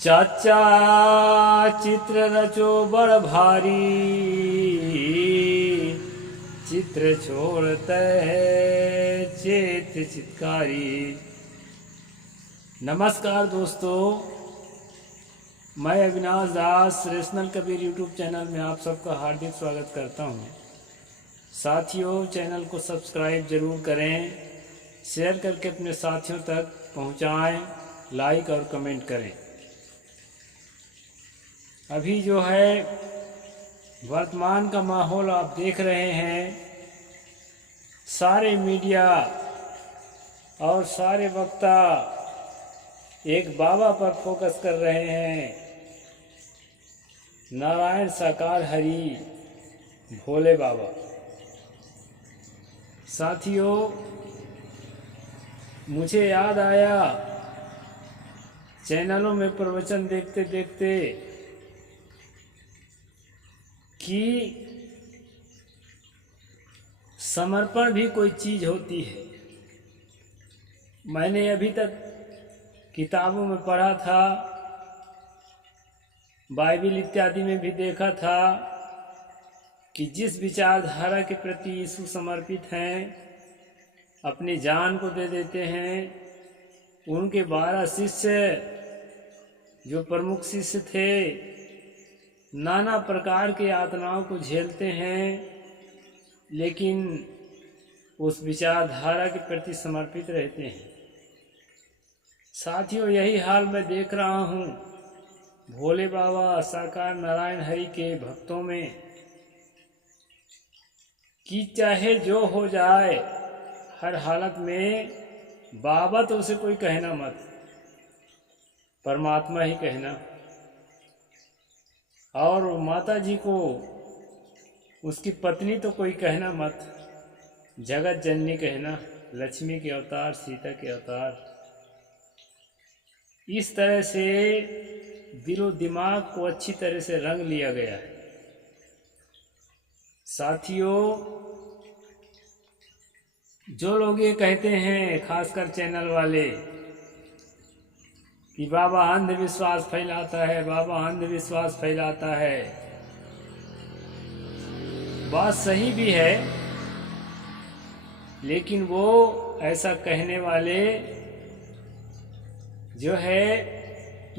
चाचा चित्र रचो बड़ भारी, चित्र छोड़ते है चेत चितकारी। नमस्कार दोस्तों, मैं अविनाश दास रेशनल कबीर यूट्यूब चैनल में आप सबका हार्दिक स्वागत करता हूं। साथियों, चैनल को सब्सक्राइब ज़रूर करें, शेयर करके अपने साथियों तक पहुंचाएं, लाइक और कमेंट करें। अभी जो है वर्तमान का माहौल आप देख रहे हैं, सारे मीडिया और सारे वक्ता एक बाबा पर फोकस कर रहे हैं, नारायण साकार हरि भोले बाबा। साथियों, मुझे याद आया चैनलों में प्रवचन देखते देखते कि समर्पण भी कोई चीज़ होती है। मैंने अभी तक किताबों में पढ़ा था, बाइबिल इत्यादि में भी देखा था कि जिस विचारधारा के प्रति यीशु समर्पित हैं, अपनी जान को दे देते हैं। उनके 12 शिष्य जो प्रमुख शिष्य थे, नाना प्रकार की यातनाओं को झेलते हैं, लेकिन उस विचारधारा के प्रति समर्पित रहते हैं। साथियों, यही हाल मैं देख रहा हूँ भोले बाबा साकार नारायण हरि के भक्तों में, कि चाहे जो हो जाए, हर हालत में बाबा तो उसे कोई कहना मत, परमात्मा ही कहना। और माता जी को, उसकी पत्नी तो कोई कहना मत, जगत जननी कहना, लक्ष्मी के अवतार, सीता के अवतार। इस तरह से दिलो दिमाग को अच्छी तरह से रंग लिया गया है। साथियों, जो लोग ये कहते हैं, खासकर चैनल वाले, कि बाबा अंधविश्वास फैलाता है, बाबा अंधविश्वास फैलाता है, बात सही भी है, लेकिन वो ऐसा कहने वाले जो है,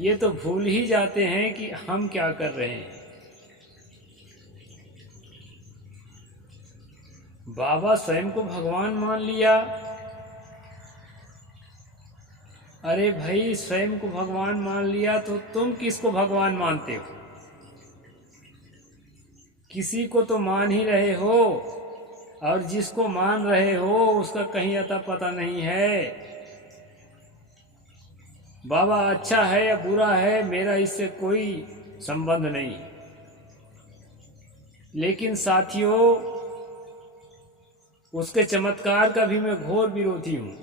ये तो भूल ही जाते हैं कि हम क्या कर रहे हैं। बाबा स्वयं को भगवान मान लिया। अरे भाई, स्वयं को भगवान मान लिया तो तुम किसको भगवान मानते हो? किसी को तो मान ही रहे हो, और जिसको मान रहे हो उसका कहीं अता पता नहीं है। बाबा अच्छा है या बुरा है, मेरा इससे कोई संबंध नहीं। लेकिन साथियों, उसके चमत्कार का भी मैं घोर विरोधी हूँ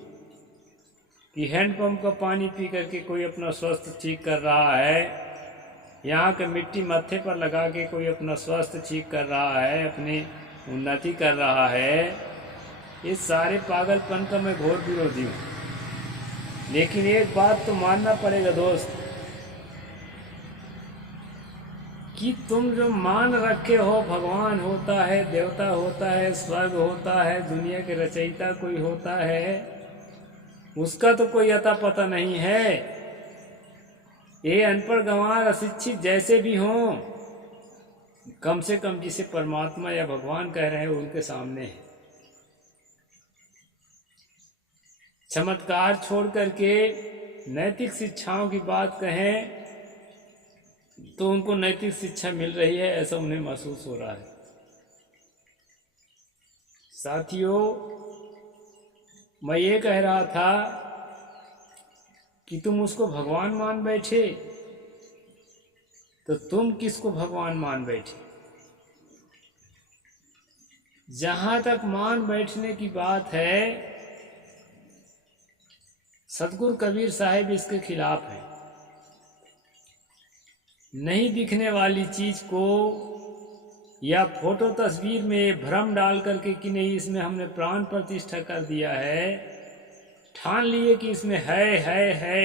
कि हैंडपंप का पानी पी करके कोई अपना स्वास्थ्य ठीक कर रहा है, यहाँ के मिट्टी मत्थे पर लगा के कोई अपना स्वास्थ्य ठीक कर रहा है, अपनी उन्नति कर रहा है। इस सारे पागलपन का मैं घोर विरोधी हूँ। लेकिन एक बात तो मानना पड़ेगा दोस्त, कि तुम जो मान रखे हो भगवान होता है, देवता होता है, स्वर्ग होता है, दुनिया के रचयिता कोई होता है, उसका तो कोई अता पता नहीं है। ये अनपढ़ गंवार अशिक्षित जैसे भी हों, कम से कम जिसे परमात्मा या भगवान कह रहे हैं उनके सामने है। चमत्कार छोड़ करके नैतिक शिक्षाओं की बात कहें तो उनको नैतिक शिक्षा मिल रही है, ऐसा उन्हें महसूस हो रहा है। साथियों, मैं ये कह रहा था कि तुम उसको भगवान मान बैठे, तो तुम किसको भगवान मान बैठे? जहां तक मान बैठने की बात है, सतगुरु कबीर साहिब इसके खिलाफ है। नहीं दिखने वाली चीज को या फोटो तस्वीर में भ्रम डाल करके कि नहीं इसमें हमने प्राण प्रतिष्ठा कर दिया है, ठान लिए कि इसमें है,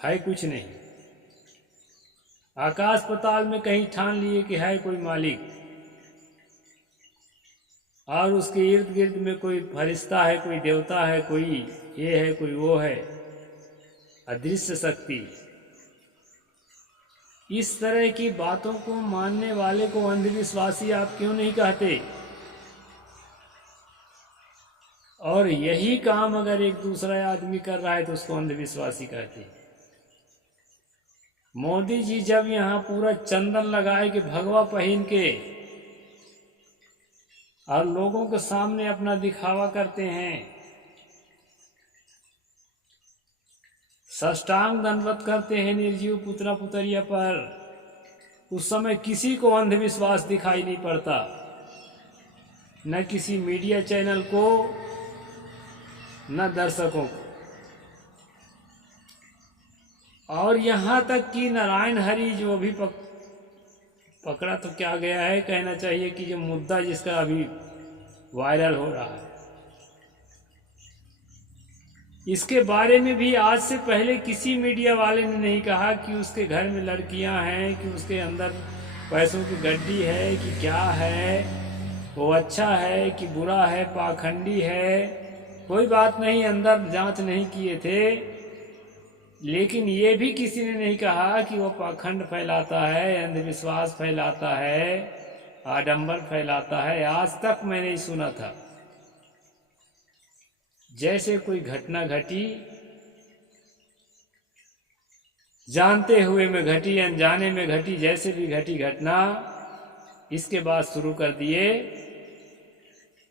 है कुछ नहीं। आकाश पाताल में कहीं ठान लिए कि है कोई मालिक, और उसके इर्द गिर्द में कोई फरिश्ता है, कोई देवता है, कोई ये है, कोई वो है, अदृश्य शक्ति। इस तरह की बातों को मानने वाले को अंधविश्वासी आप क्यों नहीं कहते? और यही काम अगर एक दूसरा आदमी कर रहा है तो उसको अंधविश्वासी कहते हैं। मोदी जी जब यहाँ पूरा चंदन लगाए कि भगवा पहन के और लोगों के सामने अपना दिखावा करते हैं, साष्टांग दंडवत करते हैं निर्जीव पुत्रा पुतरिया पर, उस समय किसी को अंधविश्वास दिखाई नहीं पड़ता, न किसी मीडिया चैनल को, न दर्शकों को। और यहाँ तक कि नारायण हरि जो अभी पकड़ा तो क्या गया है, कहना चाहिए कि जो मुद्दा जिसका अभी वायरल हो रहा है, इसके बारे में भी आज से पहले किसी मीडिया वाले ने नहीं कहा कि उसके घर में लड़कियां हैं, कि उसके अंदर पैसों की गड्डी है, कि क्या है, वो अच्छा है कि बुरा है, पाखंडी है, कोई बात नहीं, अंदर जांच नहीं किए थे। लेकिन ये भी किसी ने नहीं कहा कि वो पाखंड फैलाता है, अंधविश्वास फैलाता है, आडंबर फैलाता है। आज तक मैंने नहीं सुना था। जैसे कोई घटना घटी, जानते हुए में घटी, अनजाने में घटी, जैसे भी घटी घटना, इसके बाद शुरू कर दिए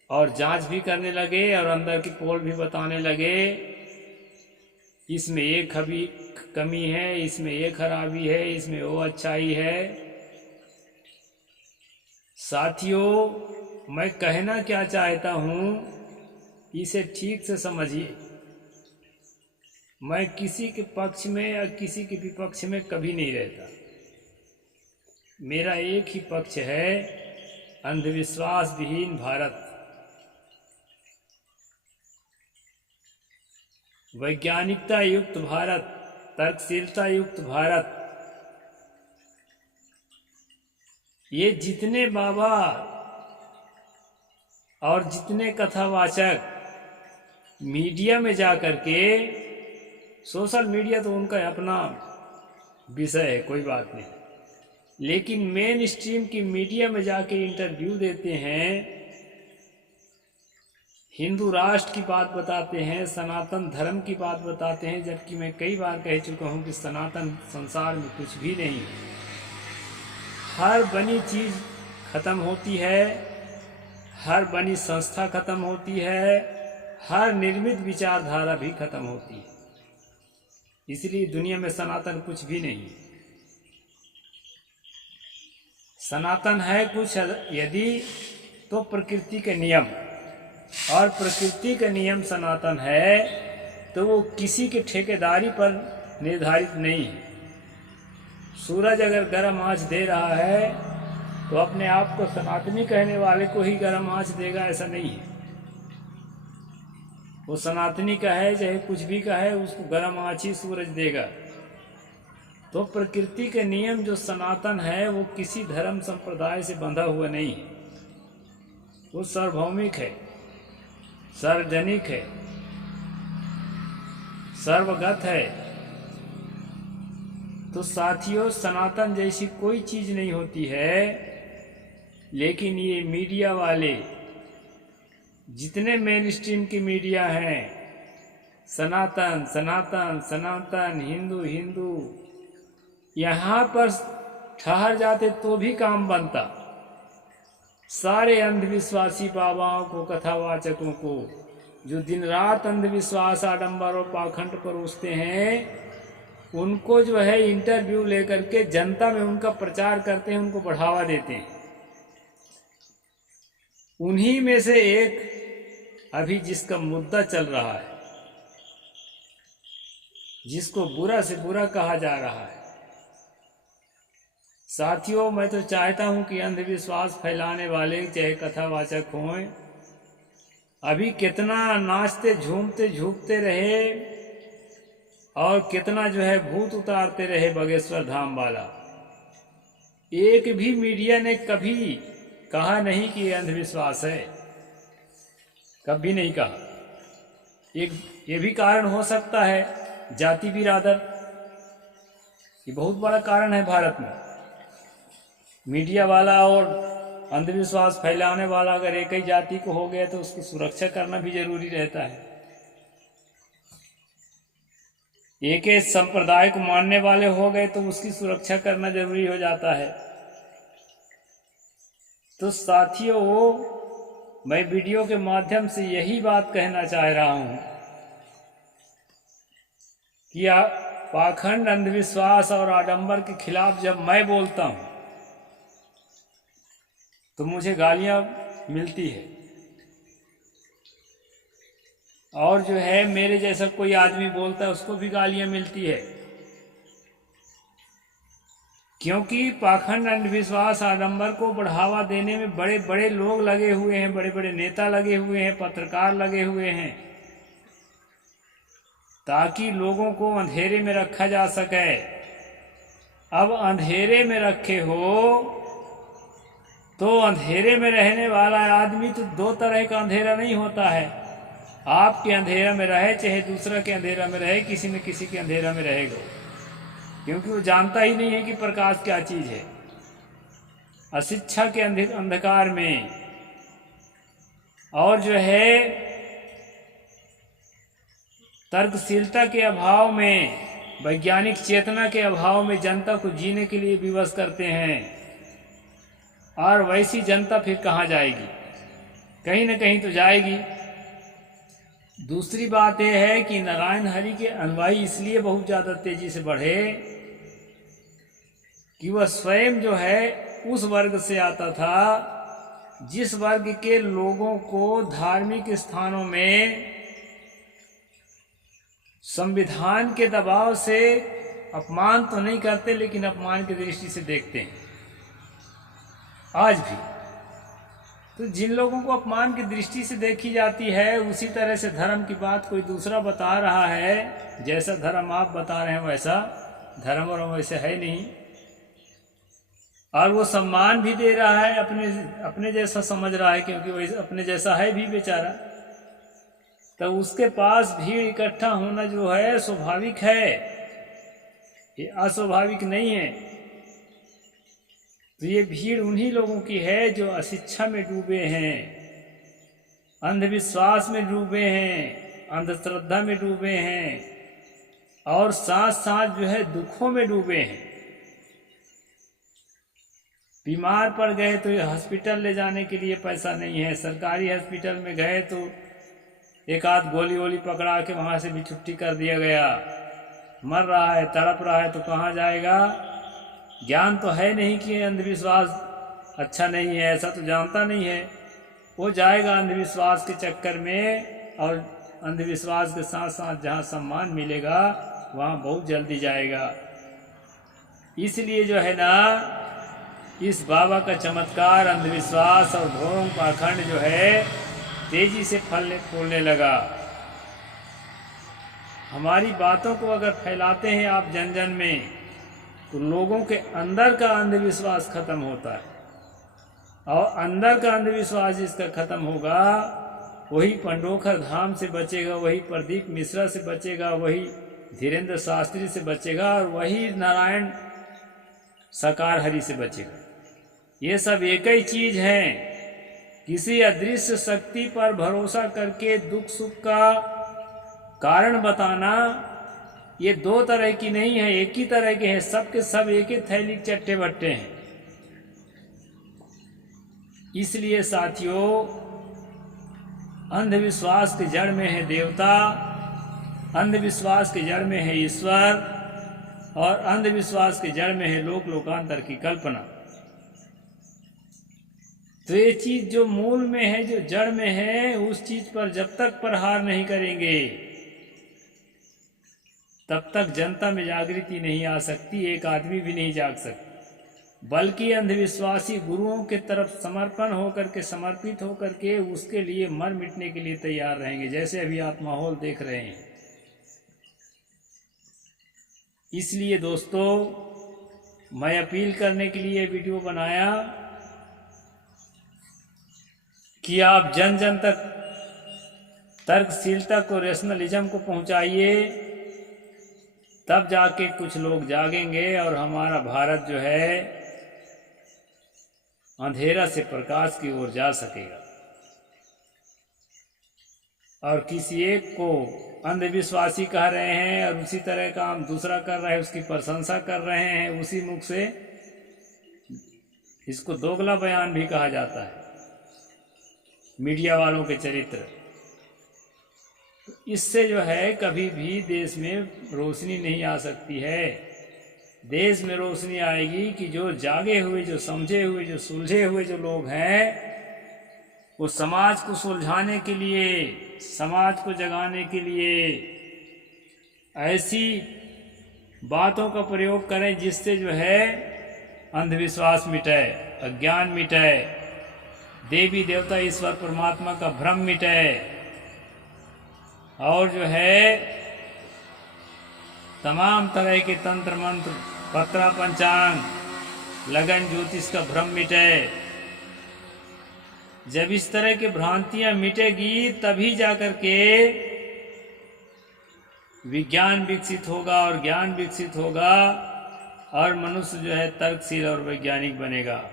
और जांच भी करने लगे और अंदर की पोल भी बताने लगे, इसमें ये कमी है, इसमें ये खराबी है, इसमें वो अच्छाई है। साथियों, मैं कहना क्या चाहता हूँ, इसे ठीक से समझिए। मैं किसी के पक्ष में या किसी के विपक्ष में कभी नहीं रहता। मेरा एक ही पक्ष है, अंधविश्वास विहीन भारत, वैज्ञानिकता युक्त भारत, तर्कशीलता युक्त भारत। ये जितने बाबा और जितने कथावाचक मीडिया में जा कर के, सोशल मीडिया तो उनका अपना विषय है, कोई बात नहीं, लेकिन मेन स्ट्रीम की मीडिया में जाके इंटरव्यू देते हैं, हिंदू राष्ट्र की बात बताते हैं, सनातन धर्म की बात बताते हैं, जबकि मैं कई बार कह चुका हूं कि सनातन संसार में कुछ भी नहीं। हर बनी चीज खत्म होती है, हर बनी संस्था खत्म होती है, हर निर्मित विचारधारा भी खत्म होती है। इसलिए दुनिया में सनातन कुछ भी नहीं। सनातन है कुछ यदि तो प्रकृति के नियम, और प्रकृति का नियम सनातन है तो वो किसी के ठेकेदारी पर निर्धारित नहीं है। सूरज अगर गर्म आंच दे रहा है तो अपने आप को सनातनी कहने वाले को ही गर्म आंच देगा, ऐसा नहीं है। वो सनातनी का है चाहे कुछ भी का है, उसको गर्म आंच ही सूरज देगा। तो प्रकृति के नियम जो सनातन है वो किसी धर्म संप्रदाय से बंधा हुआ नहीं है, वो सार्वभौमिक है, सार्वजनिक है, सर्वगत है। तो साथियों, सनातन जैसी कोई चीज नहीं होती है, लेकिन ये मीडिया वाले, जितने मेन स्ट्रीम की मीडिया हैं, सनातन सनातन सनातन, हिंदू हिंदू, यहाँ पर ठहर जाते तो भी काम बनता। सारे अंधविश्वासी बाबाओं को, कथावाचकों को, जो दिन रात अंधविश्वास, आडंबर और पाखंड पर उठते हैं, उनको जो है इंटरव्यू लेकर के जनता में उनका प्रचार करते हैं, उनको बढ़ावा देते हैं। उन्हीं में से एक अभी जिसका मुद्दा चल रहा है, जिसको बुरा से बुरा कहा जा रहा है। साथियों, मैं तो चाहता हूं कि अंधविश्वास फैलाने वाले चाहे कथावाचक हों, अभी कितना नाचते झूमते झूमते रहे, और कितना जो है भूत उतारते रहे बागेश्वर धाम वाला। एक भी मीडिया ने कभी कहा नहीं कि ये अंधविश्वास है, कभी नहीं कहा। एक ये भी कारण हो सकता है, जाति बिरादर, ये बहुत बड़ा कारण है भारत में। मीडिया वाला और अंधविश्वास फैलाने वाला अगर एक ही जाति को हो गया तो उसकी सुरक्षा करना भी जरूरी रहता है। एक ही संप्रदाय को मानने वाले हो गए तो उसकी सुरक्षा करना जरूरी हो जाता है। तो साथियों, मैं वीडियो के माध्यम से यही बात कहना चाह रहा हूं कि पाखंड, अंधविश्वास और आडंबर के खिलाफ जब मैं बोलता हूं तो मुझे गालियां मिलती है, और जो है मेरे जैसा कोई आदमी बोलता है उसको भी गालियां मिलती है। क्योंकि पाखंड, अंधविश्वास, आडंबर को बढ़ावा देने में बड़े बड़े लोग लगे हुए हैं, बड़े बड़े नेता लगे हुए हैं, पत्रकार लगे हुए हैं, ताकि लोगों को अंधेरे में रखा जा सके। अब अंधेरे में रखे हो तो अंधेरे में रहने वाला आदमी तो दो तरह का अंधेरा नहीं होता है। आपके अंधेरा में रहे चाहे दूसरा के अंधेरा में रहे, किसी न किसी के अंधेरा में रहेगा, क्योंकि वो जानता ही नहीं है कि प्रकाश क्या चीज है। अशिक्षा के अंधकार में और जो है तर्कशीलता के अभाव में, वैज्ञानिक चेतना के अभाव में जनता को जीने के लिए विवश करते हैं। और वैसी जनता फिर कहाँ जाएगी? कहीं न कहीं तो जाएगी। दूसरी बात यह है कि नारायण हरि के अनुयायी इसलिए बहुत ज़्यादा तेजी से बढ़े कि वह स्वयं जो है उस वर्ग से आता था जिस वर्ग के लोगों को धार्मिक स्थानों में संविधान के दबाव से अपमान तो नहीं करते, लेकिन अपमान की दृष्टि से देखते हैं आज भी। तो जिन लोगों को अपमान की दृष्टि से देखी जाती है, उसी तरह से धर्म की बात कोई दूसरा बता रहा है, जैसा धर्म आप बता रहे हैं वैसा धर्म और वैसे है नहीं, और वो सम्मान भी दे रहा है, अपने जैसा समझ रहा है, क्योंकि वो अपने जैसा है भी बेचारा। तो उसके पास भीड़ इकट्ठा होना जो है स्वाभाविक है, ये अस्वाभाविक नहीं है। तो ये भीड़ उन्हीं लोगों की है जो अशिक्षा में डूबे हैं, अंधविश्वास में डूबे हैं, अंधश्रद्धा में डूबे हैं, और साथ साथ जो है दुखों में डूबे हैं। बीमार पड़ गए तो हॉस्पिटल ले जाने के लिए पैसा नहीं है, सरकारी हॉस्पिटल में गए तो एक आध गोली वोली पकड़ा के वहां से भी छुट्टी कर दिया गया। मर रहा है, तड़प रहा है, तो कहाँ जाएगा? ज्ञान तो है नहीं कि अंधविश्वास अच्छा नहीं है, ऐसा तो जानता नहीं है। वो जाएगा अंधविश्वास के चक्कर में, और अंधविश्वास के साथ साथ जहाँ सम्मान मिलेगा वहाँ बहुत जल्दी जाएगा। इसलिए जो है ना, इस बाबा का चमत्कार अंधविश्वास और ढोंग पाखंड जो है तेजी से फूलने लगा। हमारी बातों को अगर फैलाते हैं आप जन जन में, तो लोगों के अंदर का अंधविश्वास खत्म होता है, और अंदर का अंधविश्वास जिसका खत्म होगा वही पंडोखर धाम से बचेगा, वही प्रदीप मिश्रा से बचेगा, वही धीरेन्द्र शास्त्री से बचेगा, और वही नारायण साकार हरि से बचेगा। ये सब एक ही चीज है। किसी अदृश्य शक्ति पर भरोसा करके दुख सुख का कारण बताना, ये दो तरह की नहीं है, एक ही तरह के हैं। सब के सब एक ही थैली के चट्टे बट्टे हैं। इसलिए साथियों, अंधविश्वास के जड़ में है देवता, अंधविश्वास के जड़ में है ईश्वर, और अंधविश्वास के जड़ में है लोक लोकांतर की कल्पना। तो ये चीज जो मूल में है, जो जड़ में है, उस चीज पर जब तक प्रहार नहीं करेंगे तब तक जनता में जागृति नहीं आ सकती, एक आदमी भी नहीं जाग सकता। बल्कि अंधविश्वासी गुरुओं के तरफ समर्पण होकर के, समर्पित होकर के उसके लिए मर मिटने के लिए तैयार रहेंगे, जैसे अभी आप माहौल देख रहे हैं। इसलिए दोस्तों मैं अपील करने के लिए वीडियो बनाया कि आप जन जन तक तर्कशीलता को, रैशनलिज्म को पहुंचाइए, तब जाके कुछ लोग जागेंगे और हमारा भारत जो है अंधेरा से प्रकाश की ओर जा सकेगा। और किसी एक को अंधविश्वासी कह रहे हैं और उसी तरह काम दूसरा कर रहे हैं, उसकी प्रशंसा कर रहे हैं, उसी मुख से इसको दोगला बयान भी कहा जाता है, मीडिया वालों के चरित्र। इससे जो है कभी भी देश में रोशनी नहीं आ सकती है। देश में रोशनी आएगी कि जो जागे हुए, जो समझे हुए, जो सुलझे हुए जो लोग हैं, वो समाज को सुलझाने के लिए, समाज को जगाने के लिए ऐसी बातों का प्रयोग करें जिससे जो है अंधविश्वास मिटे, अज्ञान मिटे, देवी देवता ईश्वर परमात्मा का भ्रम मिटे, और जो है तमाम तरह के तंत्र मंत्र, पत्रा पंचांग, लगन ज्योतिष का भ्रम मिटे। जब इस तरह की भ्रांतियां मिटेगी तभी जाकर के विज्ञान विकसित होगा और ज्ञान विकसित होगा और मनुष्य जो है तर्कशील और वैज्ञानिक बनेगा।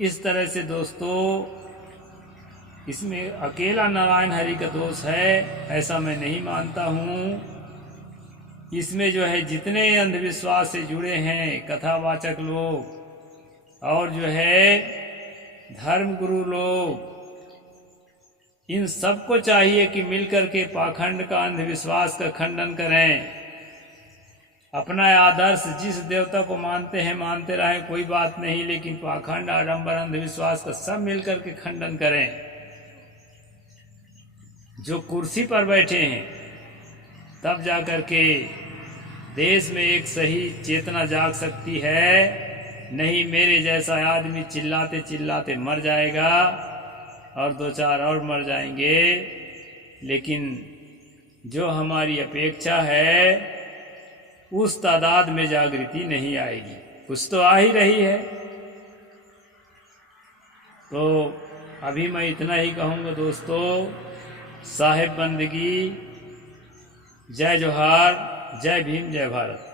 इस तरह से दोस्तों इसमें अकेला नारायण हरि का दोष है ऐसा मैं नहीं मानता हूँ। इसमें जो है जितने अंधविश्वास से जुड़े हैं कथावाचक लोग और जो है धर्म गुरु लोग, इन सबको चाहिए कि मिलकर के पाखंड का, अंधविश्वास का खंडन करें। अपना आदर्श जिस देवता को मानते हैं मानते रहें, कोई बात नहीं, लेकिन पाखंड, आडंबर, अंधविश्वास का सब मिलकर के खंडन करें। जो कुर्सी पर बैठे हैं तब जाकर के देश में एक सही चेतना जाग सकती है। नहीं मेरे जैसा आदमी चिल्लाते चिल्लाते मर जाएगा और दो चार और मर जाएंगे, लेकिन जो हमारी अपेक्षा है उस तादाद में जागृति नहीं आएगी। कुछ तो आ ही रही है। तो अभी मैं इतना ही कहूँगा दोस्तों। साहिब बंदगी, जय जोहार, जय भीम, जय भारत।